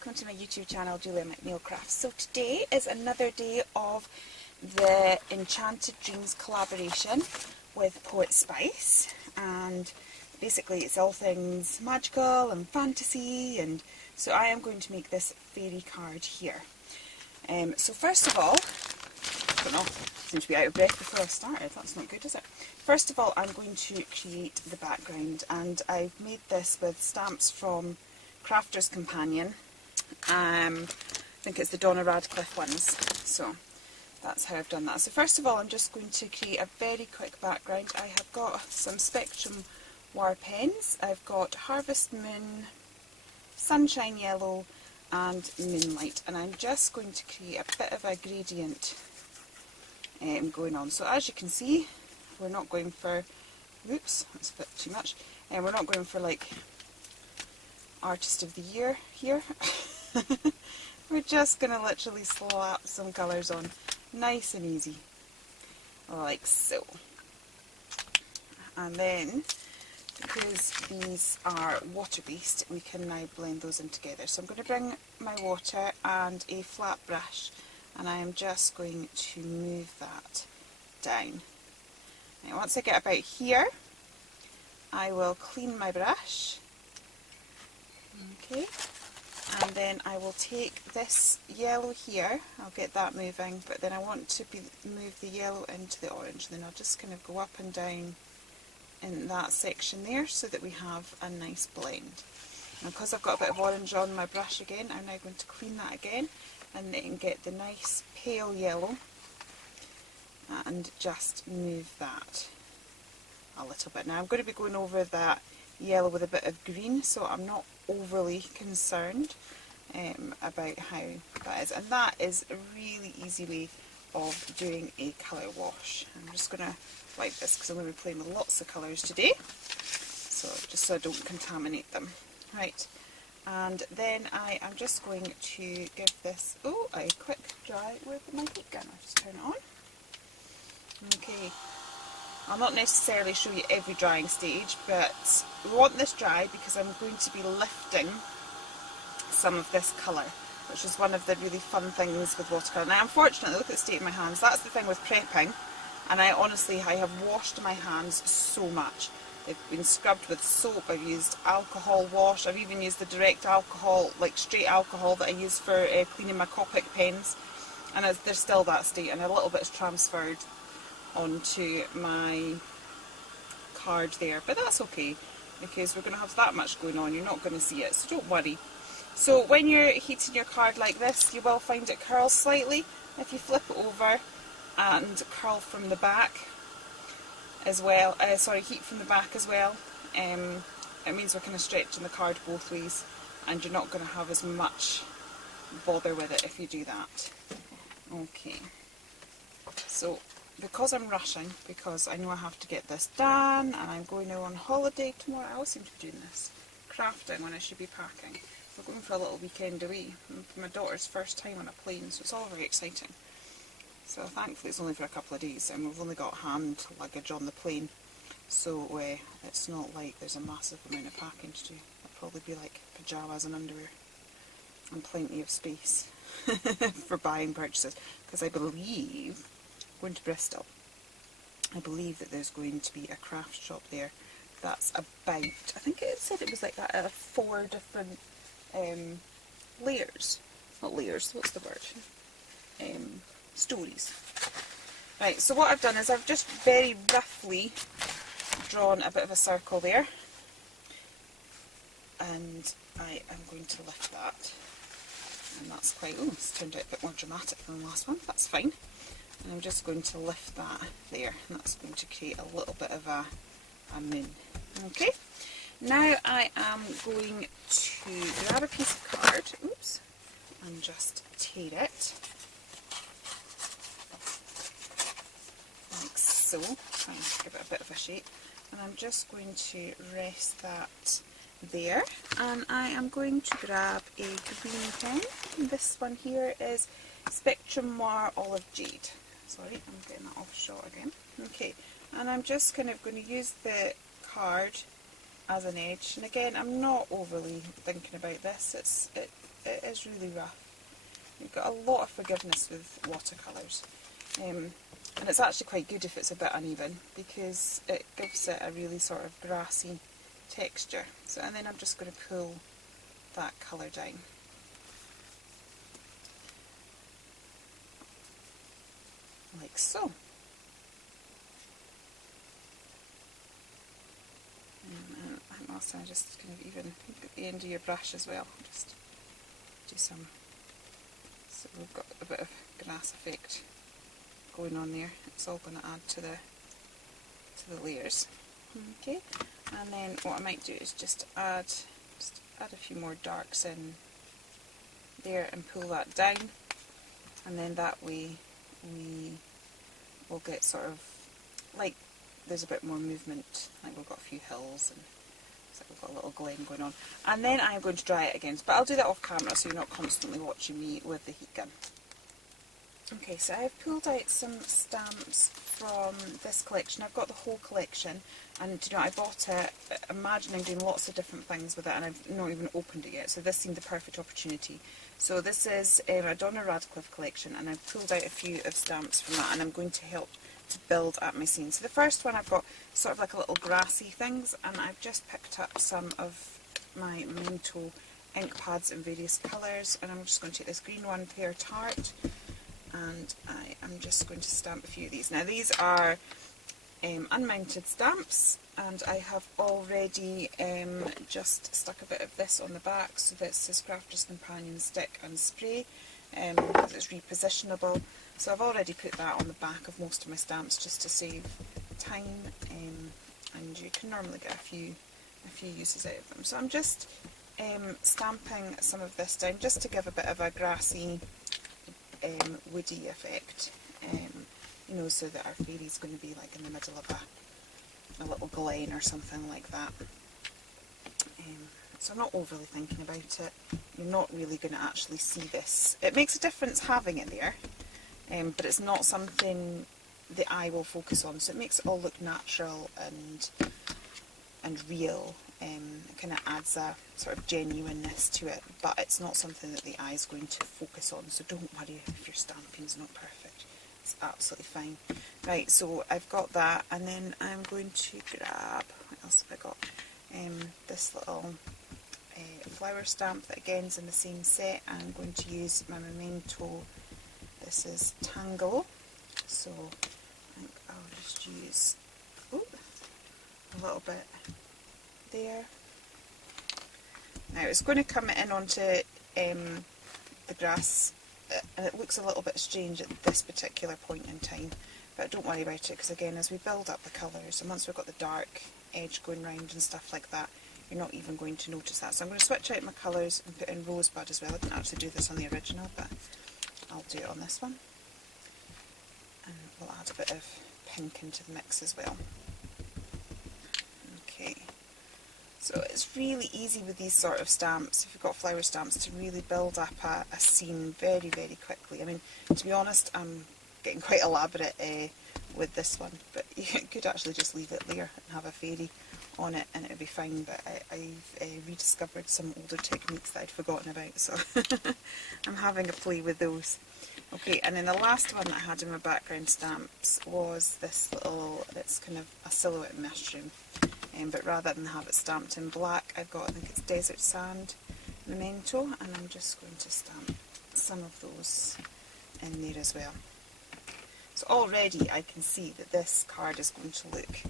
welcome to my YouTube channel, Julia McNeil Crafts. So today is another day of the Enchanted Dreams Collaboration with Poetspice, and basically it's all things magical and fantasy, and so I am going to make this fairy card here. So first of all, I don't know, I seem to be out of breath before I started, that's not good, is it? First of all, I'm going to create the background, and I've made this with stamps from Crafter's Companion. I think it's the Donna Radcliff ones, so that's how I've done that. So first of all, I'm just going to create a very quick background. I have got some Spectrum Noir pens. I've got Harvest Moon, Sunshine Yellow and Moonlight, and I'm just going to create a bit of a gradient going on. So as you can see, we're not going for, oops, that's a bit too much, and we're not going for like Artist of the Year here. We're just going to literally slap some colours on, nice and easy, like so. And then, because these are water based, we can now blend those in together. So I'm going to bring my water and a flat brush, and I am just going to move that down. Now once I get about here, I will clean my brush. Okay, and then I will take this yellow here, I'll get that moving, but then I want to move the yellow into the orange, and then I'll just kind of go up and down in that section there so that we have a nice blend. And because I've got a bit of orange on my brush again, I'm now going to clean that again and then get the nice pale yellow and just move that a little bit. Now I'm going to be going over that yellow with a bit of green, so I'm not overly concerned about how that is, and that is a really easy way of doing a colour wash. I'm just going to wipe this because I'm going to be playing with lots of colours today, so just so I don't contaminate them. Right, and then I am just going to give this a quick dry with my heat gun. I'll just turn it on. Okay, I'll not necessarily show you every drying stage, but we want this dry because I'm going to be lifting some of this colour, which is one of the really fun things with watercolour. Now unfortunately, look at the state of my hands, that's the thing with prepping, and I have washed my hands so much. They've been scrubbed with soap, I've used alcohol wash, I've even used the direct alcohol, like straight alcohol that I use for cleaning my Copic pens, and they're still that state, and a little bit's transferred onto my card there, but that's okay because we're going to have that much going on, you're not going to see it, so don't worry. So when you're heating your card like this, you will find it curls slightly. If you flip it over and curl from the back as well, heat from the back as well, it means we're kind of stretching the card both ways, and you're not going to have as much bother with it if you do that. Okay, so because I'm rushing, because I know I have to get this done, and I'm going on holiday tomorrow. I always seem to be doing this, crafting when I should be packing. We're going for a little weekend away, for my daughter's first time on a plane, so it's all very exciting. So thankfully it's only for a couple of days, and we've only got hand luggage on the plane, so it's not like there's a massive amount of packing to do. It'll probably be like pyjamas and underwear, and plenty of space for buying purchases, because I believe, going to Bristol, I believe that there's going to be a craft shop there that's about, I think it said it was like that, 4 different layers, not layers, what's the word, stories. Right, so what I've done is I've just very roughly drawn a bit of a circle there, and I am going to lift that, and that's quite, it's turned out a bit more dramatic than the last one, that's fine. And I'm just going to lift that there, and that's going to create a little bit of a moon. Okay, now I am going to grab a piece of card, oops, and just tear it, like so, trying to give it a bit of a shape, and I'm just going to rest that there, and I am going to grab a green pen, and this one here is Spectrum Noir Olive Jade. Sorry, I'm getting that off shot again. Okay, and I'm just kind of going to use the card as an edge. And again, I'm not overly thinking about this. It is really rough. You've got a lot of forgiveness with watercolours. And it's actually quite good if it's a bit uneven, because it gives it a really sort of grassy texture. So, and then I'm just going to pull that colour down. Like so. And I think also just kind of even at the end of your brush as well, just do some, so we've got a bit of grass effect going on there. It's all going to add to the layers. Okay, and then what I might do is just add a few more darks in there and pull that down, and then that way we will get sort of like there's a bit more movement, like we've got a few hills and so we've got a little glen going on. And then I'm going to dry it again, but I'll do that off camera so you're not constantly watching me with the heat gun. Okay, so I've pulled out some stamps from this collection. I've got the whole collection, and you know, I bought it imagining doing lots of different things with it, and I've not even opened it yet, so this seemed the perfect opportunity. So this is a Donna Radcliff collection, and I've pulled out a few of stamps from that, and I'm going to help to build up my scene. So the first one I've got sort of like a little grassy things, and I've just picked up some of my Memento ink pads in various colours, and I'm just going to take this green one, Pear Tart, and I am just going to stamp a few of these. Now these are unmounted stamps, and I have already just stuck a bit of this on the back, so this is Crafter's Companion Stick and Spray, because it's repositionable. So I've already put that on the back of most of my stamps just to save time, and you can normally get a few uses out of them. So I'm just stamping some of this down just to give a bit of a grassy, woody effect, you know, so that our fairy's going to be like in the middle of a little glen or something like that. So I'm not overly thinking about it. You're not really going to actually see this. It makes a difference having it there, but it's not something the eye will focus on, so it makes it all look natural and real. It kind of adds a sort of genuineness to it, but it's not something that the eye is going to focus on, so don't worry if your stamping is not perfect. It's absolutely fine. Right, so I've got that, and then I'm going to grab, what else have I got? This little flower stamp that again is in the same set. I'm going to use my Memento, this is Tango, so I think I'll just use a little bit there. Now it's going to come in onto the grass, and it looks a little bit strange at this particular point in time, but don't worry about it, because again, as we build up the colours, and once we've got the dark edge going round and stuff like that, you're not even going to notice that. So I'm going to switch out my colours and put in Rosebud as well. I didn't actually do this on the original, but I'll do it on this one. And we'll add a bit of pink into the mix as well. Okay. So it's really easy with these sort of stamps, if you've got flower stamps, to really build up a scene very, very quickly. I mean, to be honest, I'm getting quite elaborate with this one, but you could actually just leave it there and have a fairy on it and it would be fine, but I've rediscovered some older techniques that I'd forgotten about, so I'm having a play with those. Okay, and then the last one that I had in my background stamps was this little, it's kind of a silhouette mushroom, but rather than have it stamped in black, I've got, I think it's Desert Sand Memento, and I'm just going to stamp some of those in there as well. So already I can see that this card is going to look,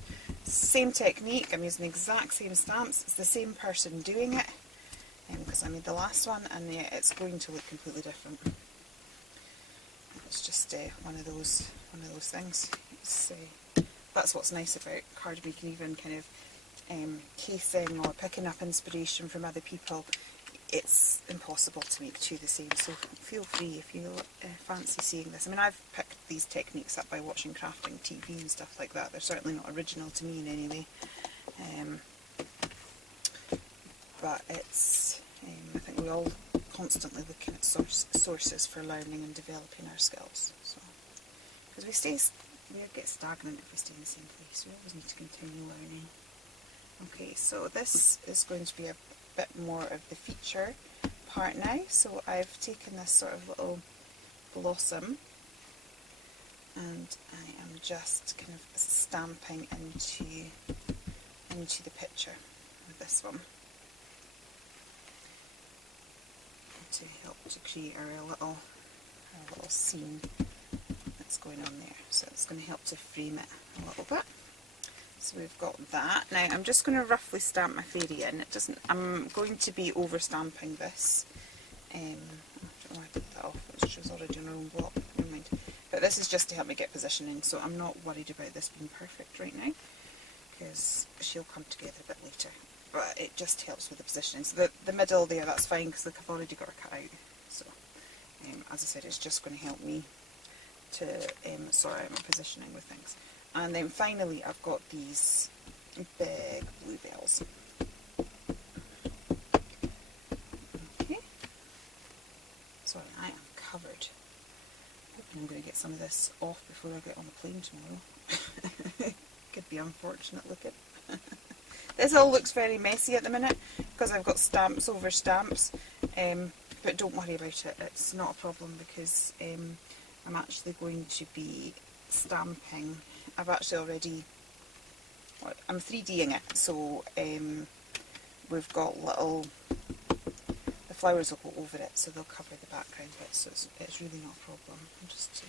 same technique, I'm using the exact same stamps, it's the same person doing it, because I made the last one, and yeah, it's going to look completely different. It's just one of those things. That's what's nice about card making, even kind of casing or picking up inspiration from other people. It's impossible to make two the same, so feel free if you fancy seeing this. I mean, I've picked these techniques up by watching crafting TV and stuff like that. They're certainly not original to me in any way, but it's, I think we all constantly looking at sources for learning and developing our skills. So, because we get stagnant if we stay in the same place. We always need to continue learning. Okay, so this is going to be a bit more of the feature part now. So I've taken this sort of little blossom and I am just kind of stamping into the picture with this one to help to create our little scene that's going on there. So it's going to help to frame it a little bit. So we've got that. Now I'm just going to roughly stamp my fairy in. It doesn't. I'm going to be over stamping this. I don't know why I did that off. She was already on her own block. Never mind. But this is just to help me get positioning. So I'm not worried about this being perfect right now, because she'll come together a bit later. But it just helps with the positioning. So the middle there, that's fine, because look, I've already got her cut out. So as I said, it's just going to help me to sort out my positioning with things. And then finally I've got these big bluebells. Okay. Sorry, I am covered. Hoping I'm going to get some of this off before I get on the plane tomorrow. Could be unfortunate looking. This all looks very messy at the minute because I've got stamps over stamps, but don't worry about it, it's not a problem, because I'm actually going to be stamping. I've actually already, I'm 3Ding it, so we've got little, the flowers will go over it, so they'll cover the background bit, so it's really not a problem. I'll just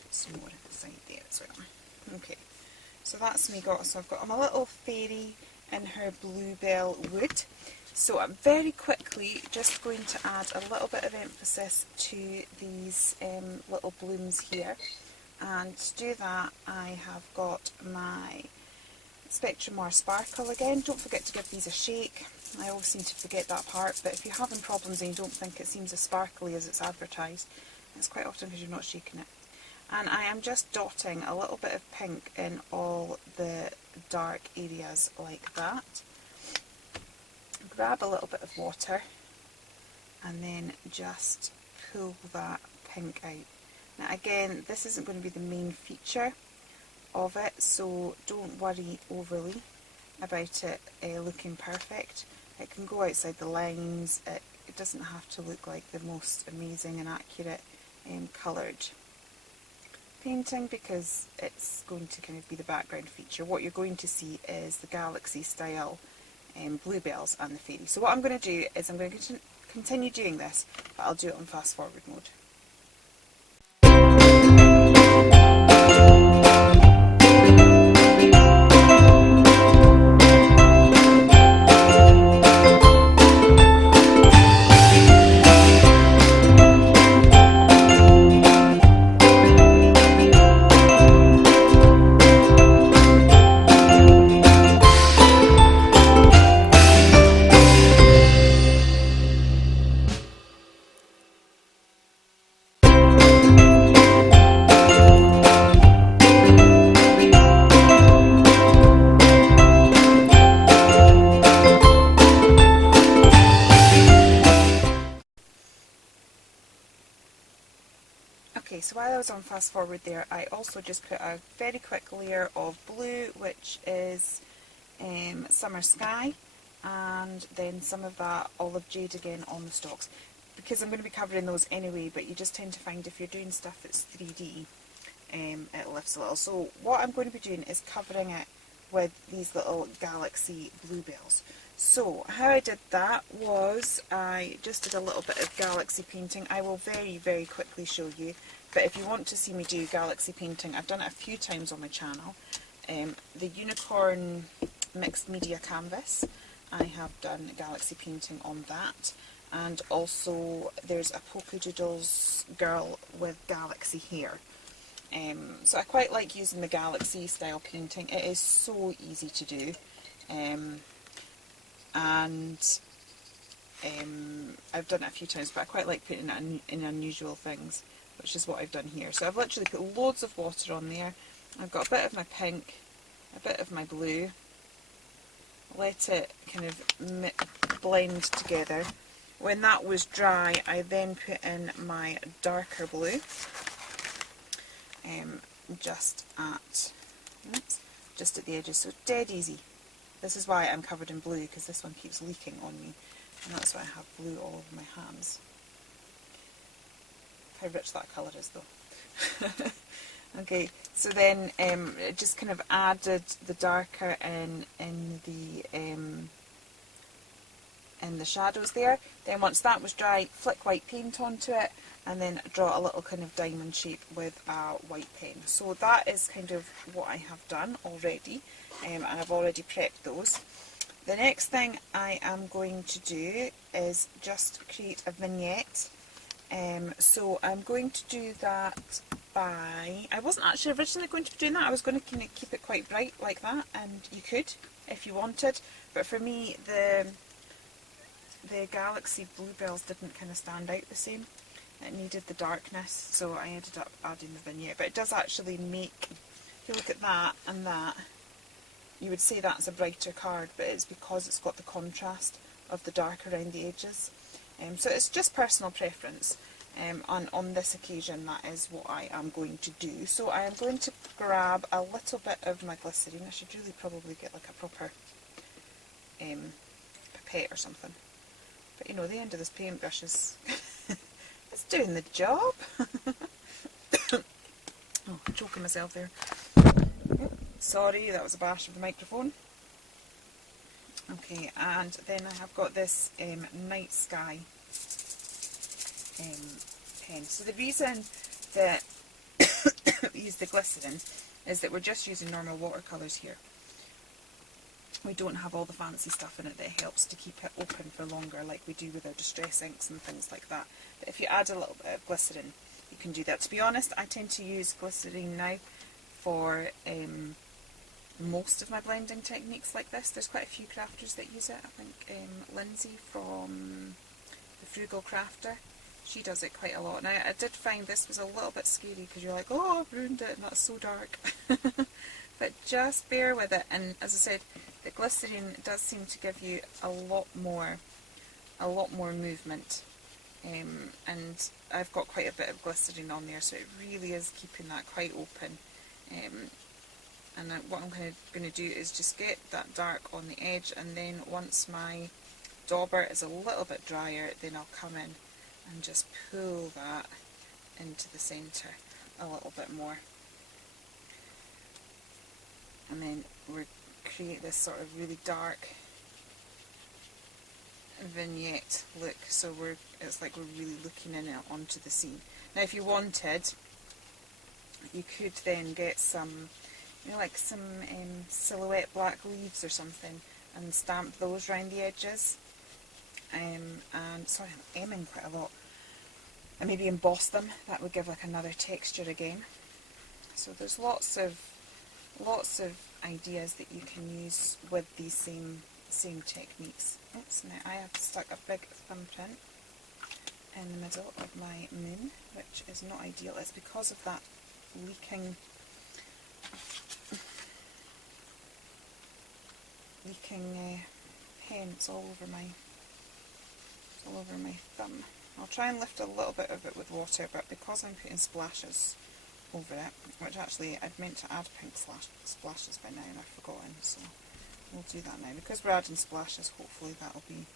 put some more inside there as well. Okay, so that's me got, so I've got my little fairy in her bluebell wood. So I'm very quickly just going to add a little bit of emphasis to these little blooms here. And to do that, I have got my Spectrum Noir Sparkle again. Don't forget to give these a shake. I always seem to forget that part, but if you're having problems and you don't think it seems as sparkly as it's advertised, it's quite often because you're not shaking it. And I am just dotting a little bit of pink in all the dark areas like that. Grab a little bit of water and then just pull that pink out. Now again, this isn't going to be the main feature of it, so don't worry overly about it looking perfect. It can go outside the lines, it doesn't have to look like the most amazing and accurate coloured painting, because it's going to kind of be the background feature. What you're going to see is the galaxy style bluebells and the fairy. So what I'm going to do is I'm going to continue doing this, but I'll do it on fast forward mode. Okay, so while I was on fast forward there, I also just put a very quick layer of blue, which is Summer Sky, and then some of that olive jade again on the stalks, because I'm going to be covering those anyway, but you just tend to find if you're doing stuff that's 3D, it lifts a little. So what I'm going to be doing is covering it with these little galaxy bluebells. So how I did that was I just did a little bit of galaxy painting. I will very, very quickly show you, but if you want to see me do galaxy painting, I've done it a few times on my channel. The Unicorn Mixed Media Canvas, I have done galaxy painting on that, and also there's a Polka Doodles girl with galaxy hair. So I quite like using the galaxy style painting. It is so easy to do, and I've done it a few times, but I quite like putting it in unusual things, which is what I've done here. So I've literally put loads of water on there. I've got a bit of my pink, a bit of my blue, let it kind of blend together. When that was dry, I then put in my darker blue, just at the edges, so dead easy. This is why I'm covered in blue, because this one keeps leaking on me, and that's why I have blue all over my hands. How rich that colour is though. Okay, so then it just kind of added the darker in the shadows there. Then once that was dry, flick white paint onto it, and then draw a little kind of diamond shape with a white pen. So that is kind of what I have done already, and I've already prepped those. The next thing I am going to do is just create a vignette. So I'm going to do that by, I wasn't actually originally going to be doing that, I was going to kind of keep it quite bright like that, and you could if you wanted, but for me the Galaxy Bluebells didn't kind of stand out the same. It needed the darkness, so I ended up adding the vignette. But it does actually make, if you look at that and that, you would say that's a brighter card, but it's because it's got the contrast of the dark around the edges. So it's just personal preference. On this occasion, that is what I am going to do. So I am going to grab a little bit of my glycerine. I should really probably get like a proper pipette or something. But you know, the end of this paintbrush is it's doing the job. Oh, I'm choking myself there. Sorry, that was a bash of the microphone. Okay, and then I have got this night sky pen. So the reason that we use the glycerin is that we're just using normal watercolours here. We don't have all the fancy stuff in it that helps to keep it open for longer like we do with our distress inks and things like that. But if you add a little bit of glycerin, you can do that. To be honest, I tend to use glycerin now for most of my blending techniques like this. There's quite a few crafters that use it. I think Lindsay from the Frugal Crafter, she does it quite a lot. Now I did find this was a little bit scary because you're like, oh, I've ruined it and that's so dark. But just bear with it, and as I said, the glycerin does seem to give you a lot more movement, and I've got quite a bit of glycerin on there, so it really is keeping that quite open. And what I'm going to do is just get that dark on the edge, and then once my dauber is a little bit drier, then I'll come in and just pull that into the centre a little bit more. And then we create this sort of really dark vignette look, so it's like we're really looking in it onto the scene. Now if you wanted, you could then get some, you know, like some silhouette black leaves or something, and stamp those round the edges. And sorry, I'm emming quite a lot. And maybe emboss them. That would give like another texture again. So there's lots of ideas that you can use with these same techniques. Oops, now I have stuck a big thumbprint in the middle of my moon, which is not ideal. It's because of that leaking pen. It's all over my thumb. I'll try and lift a little bit of it with water, but because I'm putting splashes over it, which actually I'd meant to add pink splashes by now and I've forgotten, so we'll do that now. Because we're adding splashes, hopefully that'll be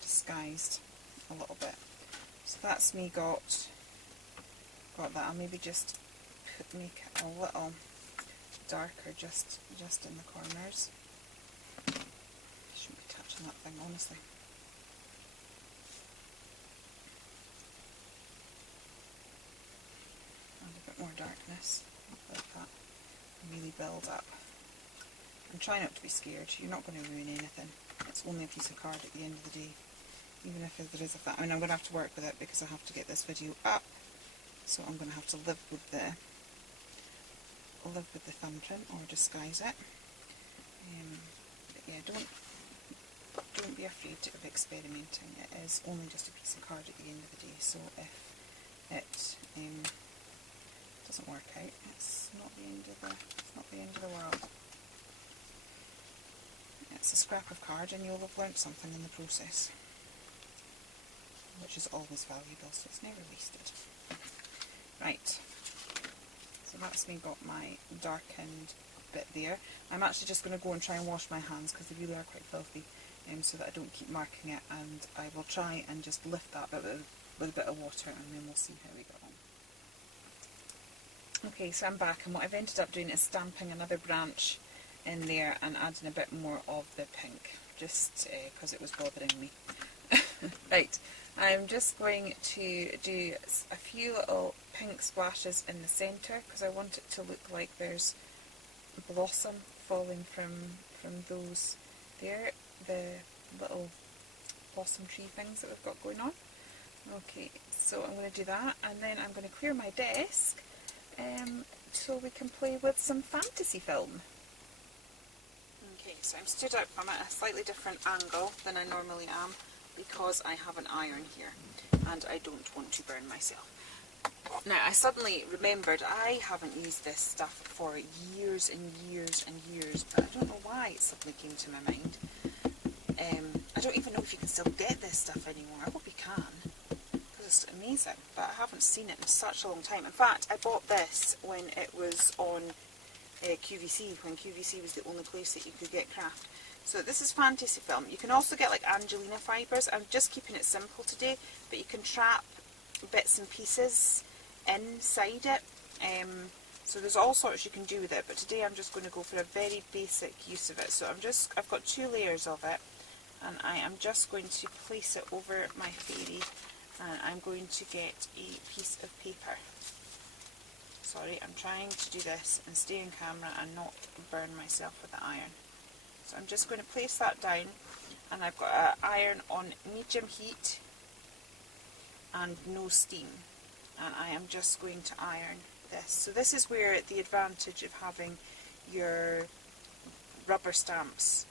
disguised a little bit. So that's me got that. I'll maybe just make it a little darker just in the corners. I shouldn't be touching that thing, honestly. More darkness, like that, really build up. And try not to be scared, you're not going to ruin anything. It's only a piece of card at the end of the day, even if there is a I mean, I'm going to have to work with it because I have to get this video up, so I'm going to have to live with the thumbprint or disguise it. But yeah, don't be afraid of experimenting. It is only just a piece of card at the end of the day, so if it doesn't work out, it's not the end of the world. It's a scrap of card and you'll have learnt something in the process, which is always valuable, so it's never wasted. Right, so that's me got my darkened bit there. I'm actually just going to go and try and wash my hands because they really are quite filthy, so that I don't keep marking it, and I will try and just lift that bit with a bit of water, and then we'll see how we go on. Okay, so I'm back, and what I've ended up doing is stamping another branch in there and adding a bit more of the pink, just because it was bothering me. Right, I'm just going to do a few little pink splashes in the centre because I want it to look like there's blossom falling from those there, the little blossom tree things that we've got going on. Okay, so I'm going to do that, and then I'm going to clear my desk so we can play with some fantasy film. Okay, so I'm stood up. I'm at a slightly different angle than I normally am because I have an iron here and I don't want to burn myself. Now, I suddenly remembered I haven't used this stuff for years and years and years, but I don't know why it suddenly came to my mind. I don't even know if you can still get this stuff anymore. I hope you can, because it's amazing, but I haven't seen it in such a long time. In fact, I bought this when it was on QVC, when QVC was the only place that you could get craft. So this is fantasy film. You can also get like Angelina fibres. I'm just keeping it simple today, but you can trap bits and pieces inside it. So there's all sorts you can do with it, but today I'm just going to go for a very basic use of it. So I've got 2 layers of it, and I am just going to place it over my fairy, and I'm going to get a piece of paper. Sorry, I'm trying to do this and stay in camera and not burn myself with the iron. So I'm just going to place that down, and I've got an iron on medium heat and no steam, and I am just going to iron this. So this is where the advantage of having your rubber stamps.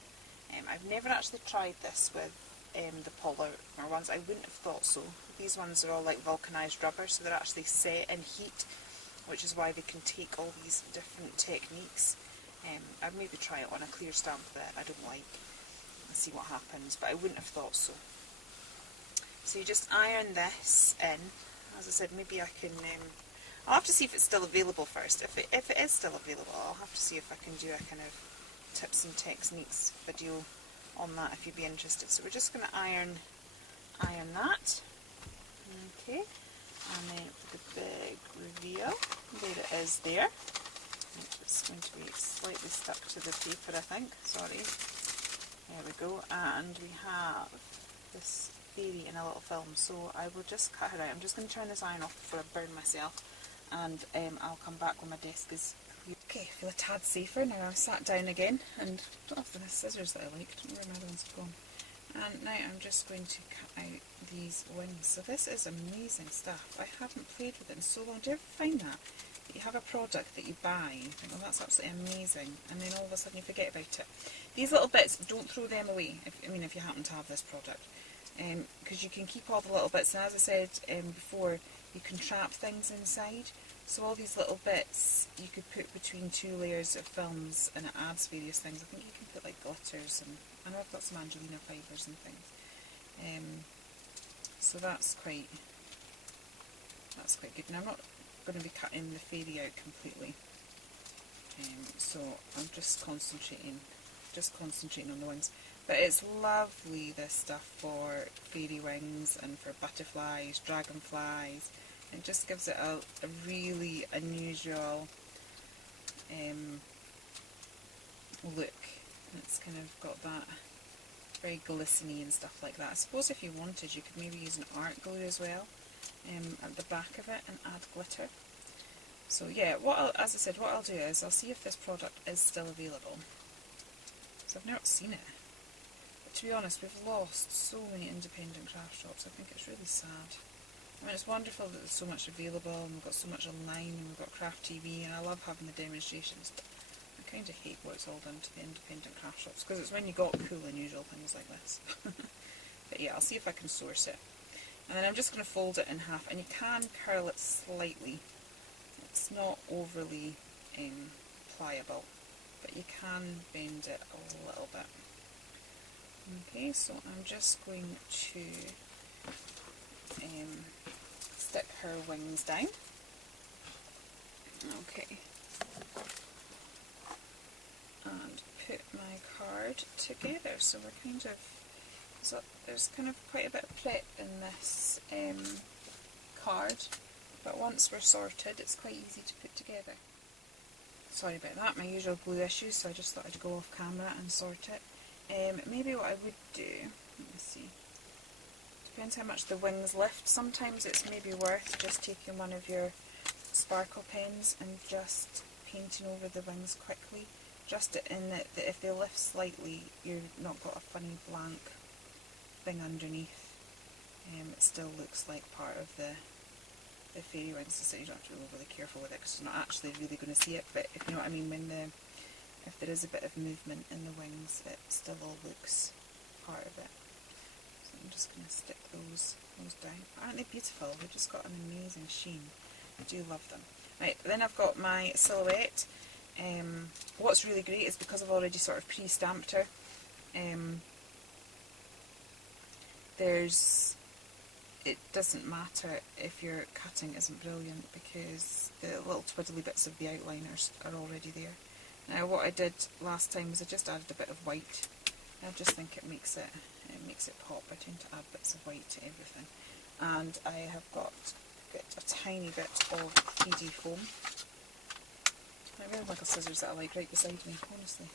I've never actually tried this with the polymer ones. I wouldn't have thought so. These ones are all like vulcanized rubber, so they're actually set in heat, which is why they can take all these different techniques. I'd maybe try it on a clear stamp that I don't like and see what happens, but I wouldn't have thought so. So you just iron this in. As I said, maybe I can, I'll have to see if it's still available first. If it is still available, I'll have to see if I can do a kind of tips and techniques video on that if you'd be interested. So we're just going to iron that. Okay, and then the big reveal, there it is there. It's going to be slightly stuck to the paper, I think. Sorry. There we go. And we have this fairy in a little film, so I will just cut her out. I'm just going to turn this iron off before I burn myself, and I'll come back when my desk is clear. Okay, I feel a tad safer now. I've sat down again, and I don't have the scissors that I like. I don't know where my other ones have gone. And now I'm just going to cut out these wings. So this is amazing stuff. I haven't played with it in so long. Do you ever find that? You have a product that you buy and you think, oh, that's absolutely amazing, and then all of a sudden you forget about it. These little bits, don't throw them away, if you happen to have this product, because you can keep all the little bits, and as I said before, you can trap things inside. So all these little bits you could put between 2 layers of films, and it adds various things. I think you can put like glitters, and I know I've got some Angelina fibres and things. So that's quite good. Now I'm not going to be cutting the fairy out completely, so I'm just concentrating on the wings. But it's lovely, this stuff, for fairy wings and for butterflies, dragonflies. It just gives it a really unusual look. It's kind of got that very glistening and stuff like that. I suppose if you wanted, you could maybe use an art glue as well at the back of it and add glitter. So yeah, as I said, what I'll do is I'll see if this product is still available. So I've not seen it. But to be honest, we've lost so many independent craft shops. I think it's really sad. I mean, it's wonderful that there's so much available, and we've got so much online, and we've got Craft TV, and I love having the demonstrations, but I kind of hate what it's all done to the independent craft shops, because it's when you got cool, unusual things like this. But yeah, I'll see if I can source it. And then I'm just going to fold it in half, and you can curl it slightly. It's not overly pliable, but you can bend it a little bit. Okay, so I'm just going to stick her wings down. Okay. and put my card together. So we're kind of, so there's kind of quite a bit of prep in this card, but once we're sorted it's quite easy to put together. Sorry about that, my usual glue issues, so I just thought I'd go off camera and sort it. Maybe what I would do, let me see, depends how much the wings lift. Sometimes it's maybe worth just taking one of your sparkle pens and just painting over the wings quickly, just in that if they lift slightly you've not got a funny blank thing underneath. It still looks like part of the fairy wings, so you don't have to be overly careful with it because you're not actually really going to see it, but if you know what I mean, when if there is a bit of movement in the wings, it still all looks part of it. So I'm just going to stick those down. Aren't they beautiful? They've just got an amazing sheen. I do love them. Right, then I've got my silhouette. What's really great is because I've already sort of pre-stamped her, it doesn't matter if your cutting isn't brilliant because the little twiddly bits of the outliners are already there. Now what I did last time was I just added a bit of white. I just think it makes it pop. I tend to add bits of white to everything. And I have got a tiny bit of 3D foam. I really like a scissors that I like right beside me, honestly.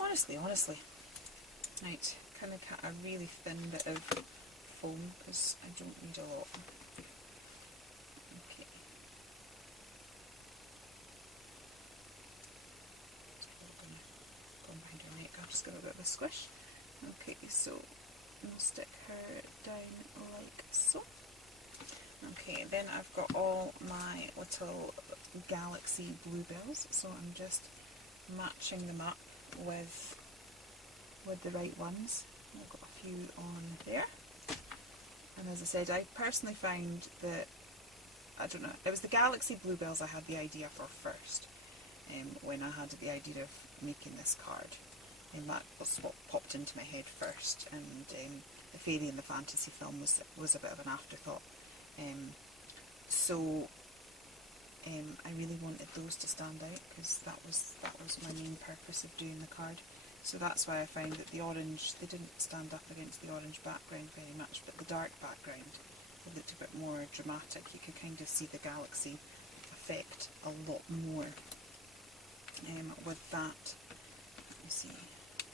Honestly. Right, kind of cut a really thin bit of foam because I don't need a lot. Okay. Going behind her neck, I'll just give her a bit of a squish. Okay, so we'll stick her down like so. Okay, then I've got all my little galaxy bluebells, so I'm just matching them up with the right ones. I've got a few on there. And as I said, I personally found that, I don't know, it was the galaxy bluebells I had the idea for first, when I had the idea of making this card. And that was what popped into my head first, and the fairy and the fantasy film was a bit of an afterthought. I really wanted those to stand out because that was my main purpose of doing the card. So that's why I found that the orange, they didn't stand up against the orange background very much, but the dark background, it looked a bit more dramatic. You could kind of see the galaxy effect a lot more with that. Let me see,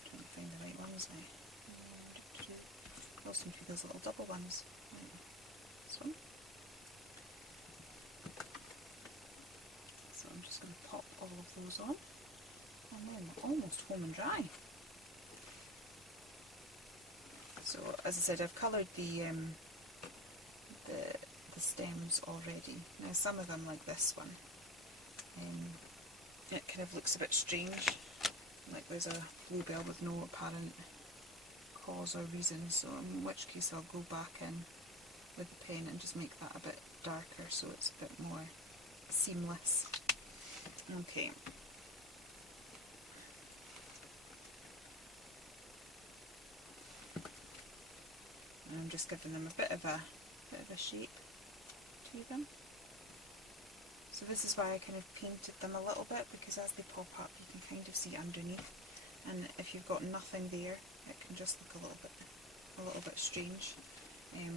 trying to find the right ones now. Lost them through those little double ones. Right. This one. So I'm just going to pop all of those on. And then they're almost home and dry. So as I said, I've coloured the stems already. Now some of them, like this one, it kind of looks a bit strange, like there's a bluebell with no apparent cause or reason, so in which case I'll go back in with the pen and just make that a bit darker so it's a bit more seamless. Okay. And I'm just giving them a bit of a shape to them. So this is why I kind of painted them a little bit, because as they pop up you can kind of see underneath, and if you've got nothing there it can just look a little bit strange.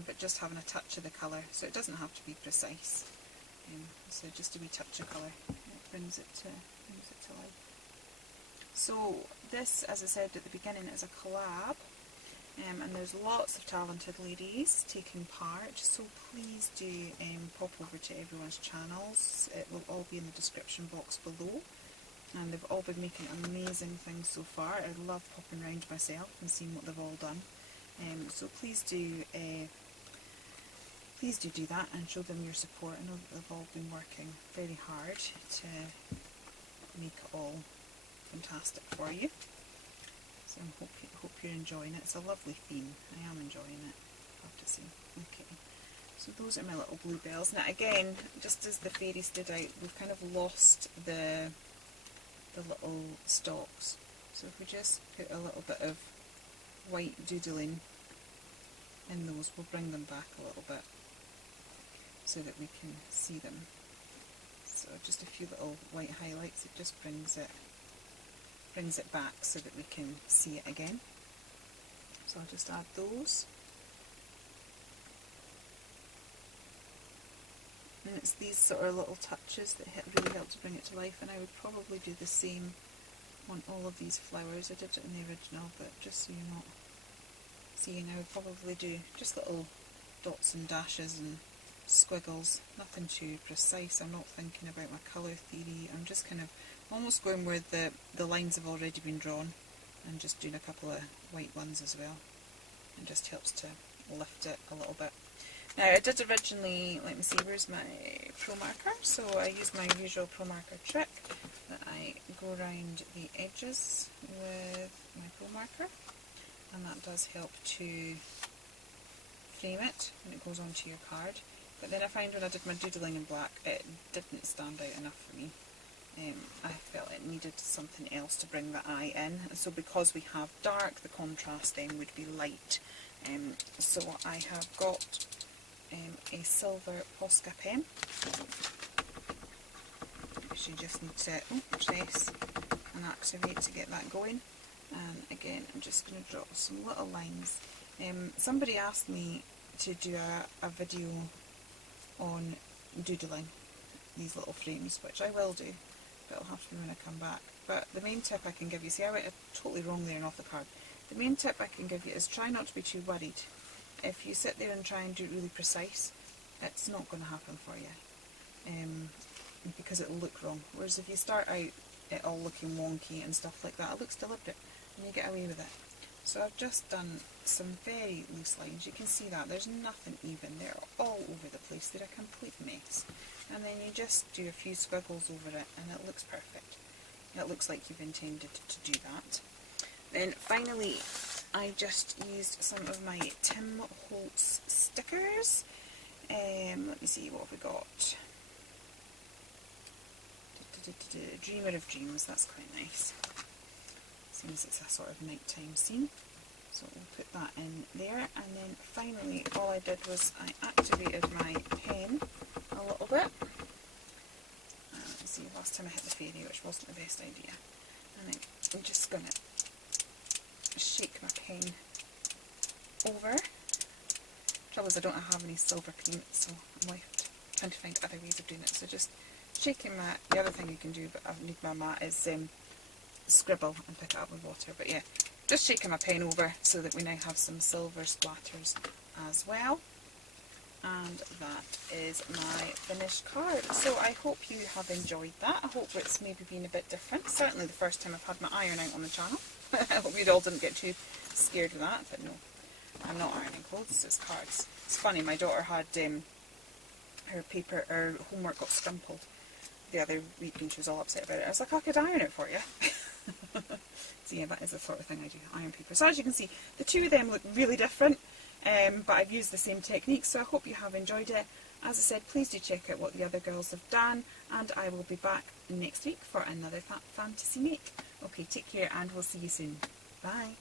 But just having a touch of the colour, so it doesn't have to be precise. So just a wee touch of colour, it brings it to life. So this, as I said at the beginning, is a collab. And there's lots of talented ladies taking part, so please do pop over to everyone's channels. It will all be in the description box below, and they've all been making amazing things so far. I love popping around myself and seeing what they've all done, so please do that and show them your support. I know that they've all been working very hard to make it all fantastic for you. So I hope you're enjoying it. It's a lovely theme. I am enjoying it, I have to say. Okay, so those are my little bluebells. Now again, just as the fairy stood out, we've kind of lost the little stalks. So if we just put a little bit of white doodling in those, we'll bring them back a little bit so that we can see them. So just a few little white highlights, it just brings it brings it back so that we can see it again. So I'll just add those. And it's these sort of little touches that really help to bring it to life, and I would probably do the same on all of these flowers. I did it in the original, but just so you're not seeing, I would probably do just little dots and dashes and squiggles, nothing too precise. I'm not thinking about my colour theory, I'm just kind of almost going where the lines have already been drawn and just doing a couple of white ones as well. It just helps to lift it a little bit. Now I did originally, let me see, where's my Pro Marker? So I use my usual Pro Marker trick that I go around the edges with my Pro Marker, and that does help to frame it when it goes onto your card. But then I find when I did my doodling in black, it didn't stand out enough for me. I felt it needed something else to bring the eye in, and so because we have dark, the contrast then would be light. So I have got a silver Posca pen, which you just need to press and activate to get that going. And again, I'm just going to draw some little lines. Somebody asked me to do a video on doodling these little frames, which I will do, but it'll have to be when I come back. But the main tip I can give you, see I went totally wrong there and off the card. The main tip I can give you is try not to be too worried. If you sit there and try and do it really precise, it's not going to happen for you, because it'll look wrong. Whereas if you start out it all looking wonky and stuff like that, it looks deliberate and you get away with it. So I've just done some very loose lines. You can see that there's nothing even, they're all over the place, they're a complete mess. And then you just do a few squiggles over it and it looks perfect. It looks like you've intended to do that. Then finally I just used some of my Tim Holtz stickers. Let me see, what have we got? Dreamer of Dreams, that's quite nice. Seems it's a sort of nighttime scene. So we'll put that in there, and then finally all I did was I activated my pen a little bit. Let's see, last time I hit the fairy, which wasn't the best idea. And then I'm just going to shake my pen over. Trouble is I don't have any silver paint, so I'm left trying to find other ways of doing it. So just shaking my, the other thing you can do, but I need my mat, is scribble and pick it up with water. But yeah, just shaking my pen over so that we now have some silver splatters as well. And that is my finished card. So I hope you have enjoyed that. I hope it's maybe been a bit different. Certainly the first time I've had my iron out on the channel. I hope you all didn't get too scared with that, but no, I'm not ironing clothes, it's cards. It's funny, my daughter had her homework got scrumpled the other week and she was all upset about it. I was like, I could iron it for you. So yeah, that is the sort of thing I do, iron paper. So as you can see, the two of them look really different, but I've used the same technique, so I hope you have enjoyed it. As I said, please do check out what the other girls have done, and I will be back next week for another fantasy make. Okay, take care and we'll see you soon. Bye.